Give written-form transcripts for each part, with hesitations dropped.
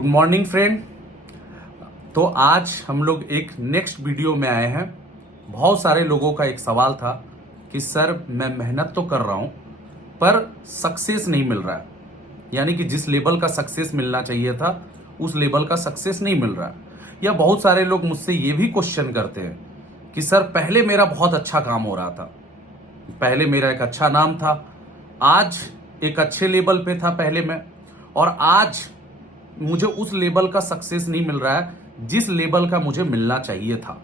Good morning friend. तो आज हम लोग एक नेक्स्ट वीडियो में आए हैं। बहुत सारे लोगों का एक सवाल था कि सर मैं मेहनत तो कर रहा हूं पर सक्सेस नहीं मिल रहा है, यानी कि जिस लेवल का सक्सेस मिलना चाहिए था उस लेवल का सक्सेस नहीं मिल रहा है। या बहुत सारे लोग मुझसे ये भी क्वेश्चन करते हैं कि सर पहले मेरा बहुत अच्छा काम हो रहा था, पहले मेरा एक अच्छा नाम था, आज एक अच्छे लेवल पे था पहले मैं, और आज मुझे उस लेवल का सक्सेस नहीं मिल रहा है जिस लेवल का मुझे मिलना चाहिए था।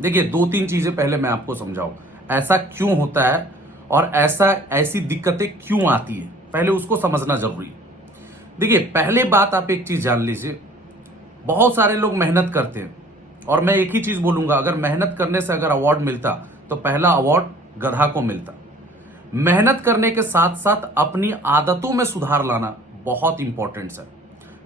देखिए, दो तीन चीजें पहले मैं आपको समझाऊं ऐसा क्यों होता है और ऐसी दिक्कतें क्यों आती है, पहले उसको समझना जरूरी है। देखिए, पहले बात आप एक चीज जान लीजिए, बहुत सारे लोग मेहनत करते हैं और मैं एक ही चीज बोलूंगा, अगर मेहनत करने से अगर अवार्ड मिलता तो पहला अवार्ड गधा को मिलता। मेहनत करने के साथ साथ अपनी आदतों में सुधार लाना बहुत इंपॉर्टेंट है।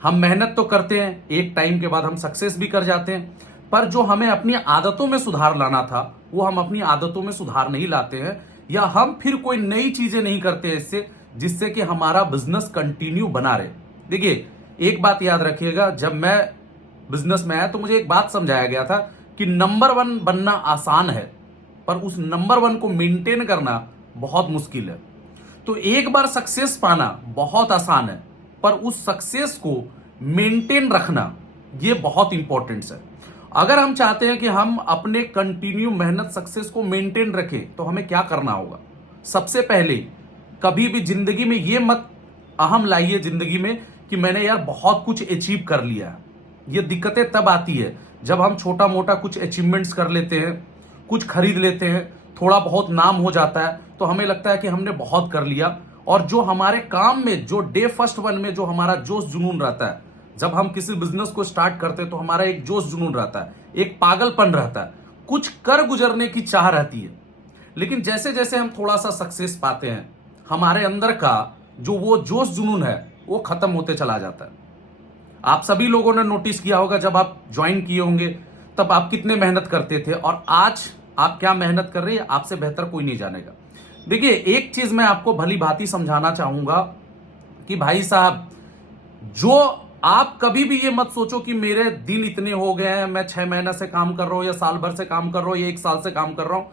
हम मेहनत तो करते हैं, एक टाइम के बाद हम सक्सेस भी कर जाते हैं, पर जो हमें अपनी आदतों में सुधार लाना था वो हम अपनी आदतों में सुधार नहीं लाते हैं, या हम फिर कोई नई चीजें नहीं करते हैं इससे जिससे कि हमारा बिजनेस कंटिन्यू बना रहे। देखिए, एक बात याद रखिएगा, जब मैं बिजनेस में आया तो मुझे एक बात समझाया गया था कि नंबर वन बनना आसान है पर उस नंबर वन को मेंटेन करना बहुत मुश्किल है। तो एक बार सक्सेस पाना बहुत आसान है पर उस सक्सेस को मेंटेन रखना ये बहुत इंपॉर्टेंट है। अगर हम चाहते हैं कि हम अपने कंटिन्यू मेहनत सक्सेस को मेंटेन रखें तो हमें क्या करना होगा? सबसे पहले कभी भी जिंदगी में ये मत अहम लाइए जिंदगी में कि मैंने यार बहुत कुछ अचीव कर लिया। ये दिक्कतें तब आती है जब हम छोटा मोटा कुछ अचीवमेंट्स कर लेते हैं, कुछ खरीद लेते हैं, थोड़ा बहुत नाम हो जाता है तो हमें लगता है कि हमने बहुत कर लिया, और जो हमारे काम में जो डे फर्स्ट वन में जो हमारा जोश जुनून रहता है, जब हम किसी बिजनेस को स्टार्ट करते हैं तो हमारा एक जोश जुनून रहता है, एक पागलपन रहता है, कुछ कर गुजरने की चाह रहती है। लेकिन जैसे जैसे हम थोड़ा सा सक्सेस पाते हैं हमारे अंदर का जो वो जोश जुनून है वो खत्म होते चला जाता है। आप सभी लोगों ने नोटिस किया होगा, जब आप ज्वाइन किए होंगे तब आप कितने मेहनत करते थे और आज आप क्या मेहनत कर रहे हैं आपसे बेहतर कोई नहीं जानेगा। देखिए, एक चीज मैं आपको भली भांति समझाना चाहूंगा कि भाई साहब, जो आप कभी भी ये मत सोचो कि मेरे दिन इतने हो गए हैं, मैं 6 महीने से काम कर रहा हूं या साल भर से काम कर रहा हूं या 1 साल से काम कर रहा हूं।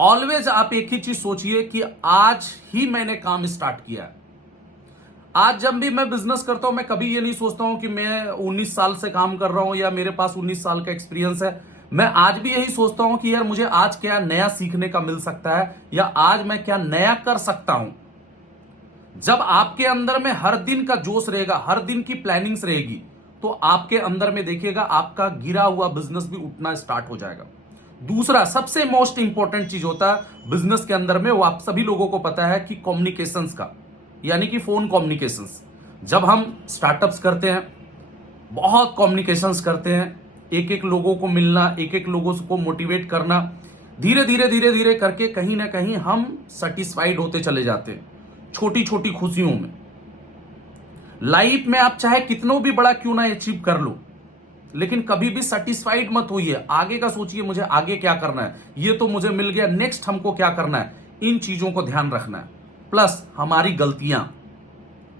ऑलवेज आप एक ही चीज सोचिए कि आज ही मैंने काम स्टार्ट किया है। आज जब भी मैं बिजनेस करता हूं मैं कभी ये नहीं सोचता हूं कि मैं 19 साल से काम कर रहा हूं या मेरे पास 19 साल का एक्सपीरियंस है। मैं आज भी यही सोचता हूं कि यार मुझे आज क्या नया सीखने का मिल सकता है या आज मैं क्या नया कर सकता हूं। जब आपके अंदर में हर दिन का जोश रहेगा, हर दिन की प्लानिंग्स रहेगी, तो आपके अंदर में देखिएगा आपका गिरा हुआ बिजनेस भी उठना स्टार्ट हो जाएगा। दूसरा सबसे मोस्ट इंपॉर्टेंट चीज होता है बिजनेस के अंदर में, वो आप सभी लोगों को पता है कि कम्युनिकेशंस का, यानी कि फोन कम्युनिकेशंस। जब हम स्टार्टअप्स करते हैं बहुत कम्युनिकेशंस करते हैं, एक एक लोगों को मिलना, एक एक लोगों को मोटिवेट करना, धीरे धीरे धीरे धीरे करके कहीं ना कहीं हम सेटिस्फाइड होते चले जाते हैं छोटी छोटी खुशियों में। लाइफ में आप चाहे कितना भी बड़ा क्यों ना अचीव कर लो, लेकिन कभी भी सेटिस्फाइड मत होइए। आगे का सोचिए, मुझे आगे क्या करना है, ये तो मुझे मिल गया, नेक्स्ट हमको क्या करना है, इन चीजों को ध्यान रखना है। प्लस हमारी गलतियां,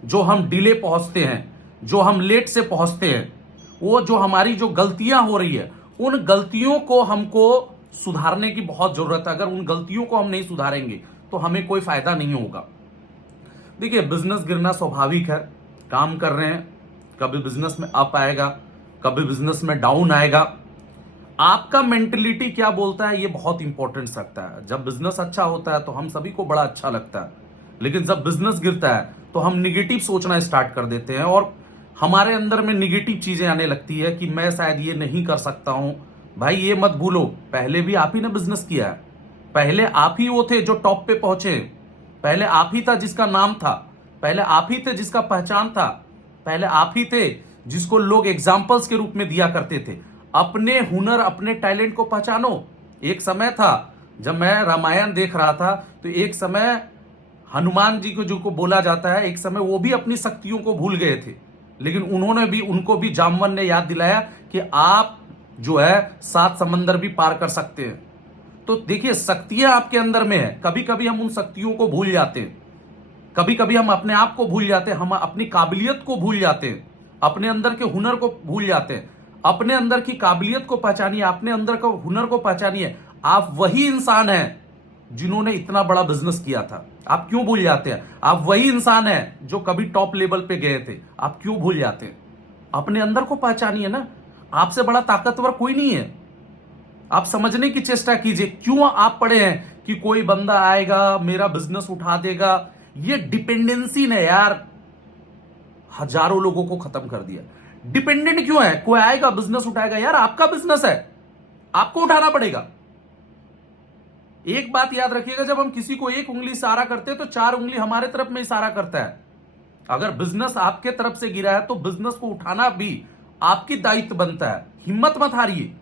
जो हम डिले पहुंचते हैं, जो हम लेट से पहुंचते हैं, वो जो हमारी जो गलतियां हो रही है उन गलतियों को हमको सुधारने की बहुत जरूरत है। अगर उन गलतियों को हम नहीं सुधारेंगे तो हमें कोई फायदा नहीं होगा। देखिए, बिजनेस गिरना स्वाभाविक है, काम कर रहे हैं, कभी बिजनेस में अप आएगा, कभी बिजनेस में डाउन आएगा। आपका मेंटेलिटी क्या बोलता है ये बहुत इंपॉर्टेंट रखता है। जब बिजनेस अच्छा होता है तो हम सभी को बड़ा अच्छा लगता है, लेकिन जब बिजनेस गिरता है तो हम निगेटिव सोचना स्टार्ट कर देते हैं और हमारे अंदर में निगेटिव चीजें आने लगती है कि मैं शायद ये नहीं कर सकता हूं। भाई ये मत भूलो, पहले भी आप ही ने बिजनेस किया है, पहले आप ही वो थे जो टॉप पे पहुंचे, पहले आप ही था जिसका नाम था, पहले आप ही थे जिसका पहचान था, पहले आप ही थे जिसको लोग एग्जाम्पल्स के रूप में दिया करते थे। अपने हुनर, अपने टैलेंट को पहचानो। एक समय था जब मैं रामायण देख रहा था तो एक समय हनुमान जी को जो को बोला जाता है, एक समय वो भी अपनी शक्तियों को भूल गए थे, लेकिन उनको भी जामवन ने याद दिलाया कि आप जो है 7 समंदर भी पार कर सकते हैं। तो देखिए, शक्तियां आपके अंदर में है, कभी कभी हम उन शक्तियों को भूल जाते हैं, कभी कभी हम अपने आप को भूल जाते हैं, हम अपनी काबिलियत को भूल जाते हैं। अपने अंदर के हुनर को भूल जाते हैं, अपने अंदर की काबिलियत को पहचानिए, अपने अंदर का हुनर को पहचानिए। आप वही इंसान हैं जिन्होंने इतना बड़ा बिजनेस किया था। आप क्यों भूल जाते हैं? आप वही इंसान हैं जो कभी टॉप लेवल पे गए थे। आप क्यों भूल जाते हैं? अपने अंदर को पहचानिए ना। आपसे बड़ा ताकतवर कोई नहीं है। आप समझने की चेष्टा कीजिए। क्यों आप पड़े हैं कि कोई बंदा आएगा मेरा बिजनेस उठा देगा? ये डिपेंडेंसी ने यार हजारों लोगों को खत्म कर दिया। डिपेंडेंट क्यों है? कोई आएगा बिजनेस उठाएगा? यार आपका बिजनेस है, आपको उठाना पड़ेगा। एक बात याद रखिएगा, जब हम किसी को एक उंगली इशारा करते हैं तो 4 उंगली हमारे तरफ में इशारा करता है। अगर बिजनेस आपके तरफ से गिरा है तो बिजनेस को उठाना भी आपकी दायित्व बनता है। हिम्मत मत हारिए।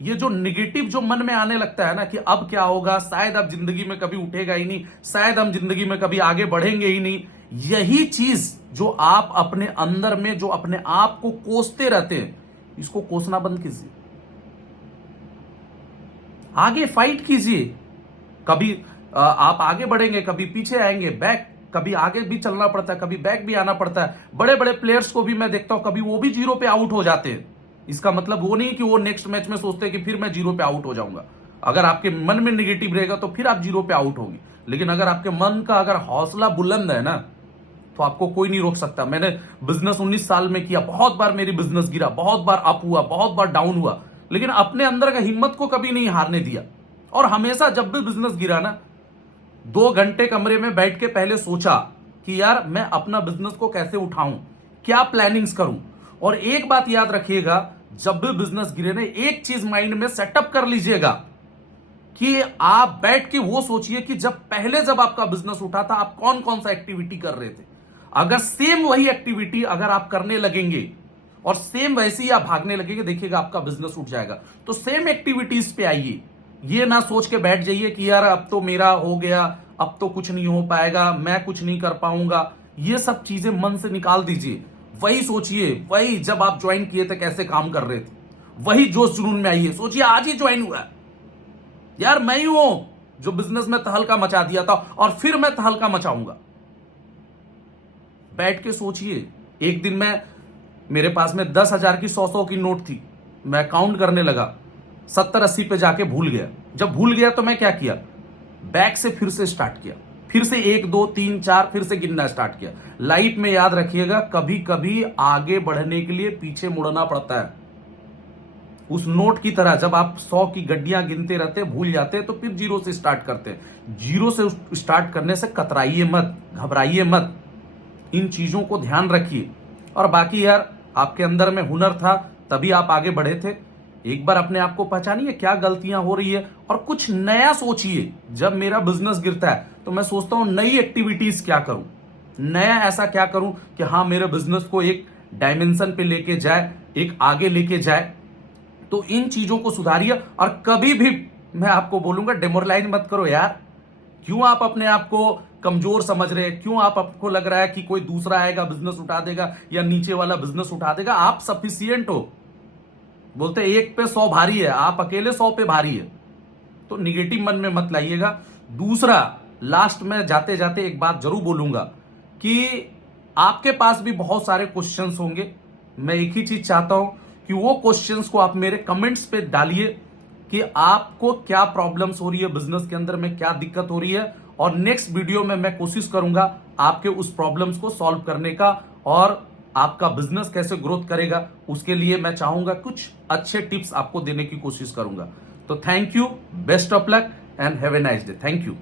ये जो निगेटिव जो मन में आने लगता है ना कि अब क्या होगा, शायद अब जिंदगी में कभी उठेगा ही नहीं, शायद हम जिंदगी में कभी आगे बढ़ेंगे ही नहीं, यही चीज जो आप अपने अंदर में जो अपने आप को कोसते रहते हैं, इसको कोसना बंद कीजिए। आगे फाइट कीजिए। कभी आप आगे बढ़ेंगे, कभी पीछे आएंगे, बैक, कभी आगे भी चलना पड़ता है, कभी बैक भी आना पड़ता है। बड़े बड़े प्लेयर्स को भी मैं देखता हूं, कभी वो भी 0 पे आउट हो जाते हैं। इसका मतलब वो नहीं कि वो नेक्स्ट मैच में सोचते हैं कि फिर मैं 0 पे आउट हो जाऊंगा। अगर आपके मन में निगेटिव रहेगा तो फिर आप 0 पे आउट होंगे। लेकिन अगर आपके मन का अगर हौसला बुलंद है ना, तो आपको कोई नहीं रोक सकता। मैंने बिजनेस 19 साल में किया, बहुत बार मेरी बिजनेस गिरा, बहुत बार अप हुआ, बहुत बार डाउन हुआ, लेकिन अपने अंदर का हिम्मत को कभी नहीं हारने दिया। और हमेशा जब भी बिजनेस गिरा ना, 2 घंटे कमरे में बैठ के पहले सोचा कि यार मैं अपना बिजनेस को कैसे उठाऊं, क्या प्लानिंग्स करूं। और एक बात याद रखिएगा, जब भी बिजनेस गिरे ना, एक चीज माइंड में सेटअप कर लीजिएगा कि आप बैठ के वो सोचिए कि जब आपका बिजनेस उठा था आप कौन कौन सा एक्टिविटी कर रहे थे। अगर सेम वही एक्टिविटी अगर आप करने लगेंगे और सेम वैसे ही आप भागने लगेंगे, देखिएगा आपका बिजनेस उठ जाएगा। तो सेम एक्टिविटीज पे आइए। ये ना सोच के बैठ जाइए कि यार अब तो मेरा हो गया, अब तो कुछ नहीं हो पाएगा, मैं कुछ नहीं कर पाऊंगा। ये सब चीजें मन से निकाल दीजिए। वही सोचिए, वही जब आप ज्वाइन किए थे कैसे काम कर रहे थे, वही जोश जुनून में आइए। सोचिए आज ही ज्वाइन हुआ है, यार मैं ही हूं जो बिजनेस में तहलका मचा दिया था और फिर मैं तहलका मचाऊंगा। बैठ के सोचिए। एक दिन मेरे पास में 10,000 की 100-100 की नोट थी। मैं काउंट करने लगा, 70-80 पे जाके भूल गया। जब भूल गया तो मैं क्या किया, बैक से फिर से स्टार्ट किया, फिर से 1 2 3 4 फिर से गिनना स्टार्ट किया। लाइफ में याद रखिएगा, कभी कभी आगे बढ़ने के लिए पीछे मुड़ना पड़ता है। उस नोट की तरह जब आप 100 की गड्डियां गिनते रहते, भूल जाते, तो फिर 0 से स्टार्ट करते। 0 से स्टार्ट करने से कतराइए मत, घबराइए मत। इन चीजों को ध्यान रखिए। और बाकी यार, आपके अंदर में हुनर था तभी आप आगे बढ़े थे। एक बार अपने आप को पहचानिए क्या गलतियां हो रही है और कुछ नया सोचिए। जब मेरा बिजनेस गिरता है तो मैं सोचता हूं नई एक्टिविटीज क्या करूं, नया ऐसा क्या करूं कि हाँ मेरे बिजनेस को एक डायमेंशन पे लेके जाए, एक आगे लेके जाए। तो इन चीजों को सुधारिए। और कभी भी मैं आपको बोलूंगा, डेमोरलाइज मत करो यार। क्यों आप अपने आप को कमजोर समझ रहे हैं? क्यों आपको लग रहा है कि कोई दूसरा आएगा बिजनेस उठा देगा या नीचे वाला बिजनेस उठा देगा? आप सफिशियंट हो। बोलते 1 पे 100 भारी है, आप अकेले 100 पे भारी है। तो निगेटिव मन में मत लाइएगा। दूसरा, लास्ट में जाते जाते एक बात जरूर बोलूंगा कि आपके पास भी बहुत सारे क्वेश्चंस होंगे। मैं एक ही चीज चाहता हूं कि वो क्वेश्चंस को आप मेरे कमेंट्स पे डालिए कि आपको क्या प्रॉब्लम्स हो रही है बिजनेस के अंदर में, क्या दिक्कत हो रही है। और नेक्स्ट वीडियो में मैं कोशिश करूंगा आपके उस प्रॉब्लम्स को सॉल्व करने का, और आपका बिजनेस कैसे ग्रोथ करेगा उसके लिए मैं चाहूंगा कुछ अच्छे टिप्स आपको देने की कोशिश करूंगा। तो thank you, best of luck and have a nice day. Thank you.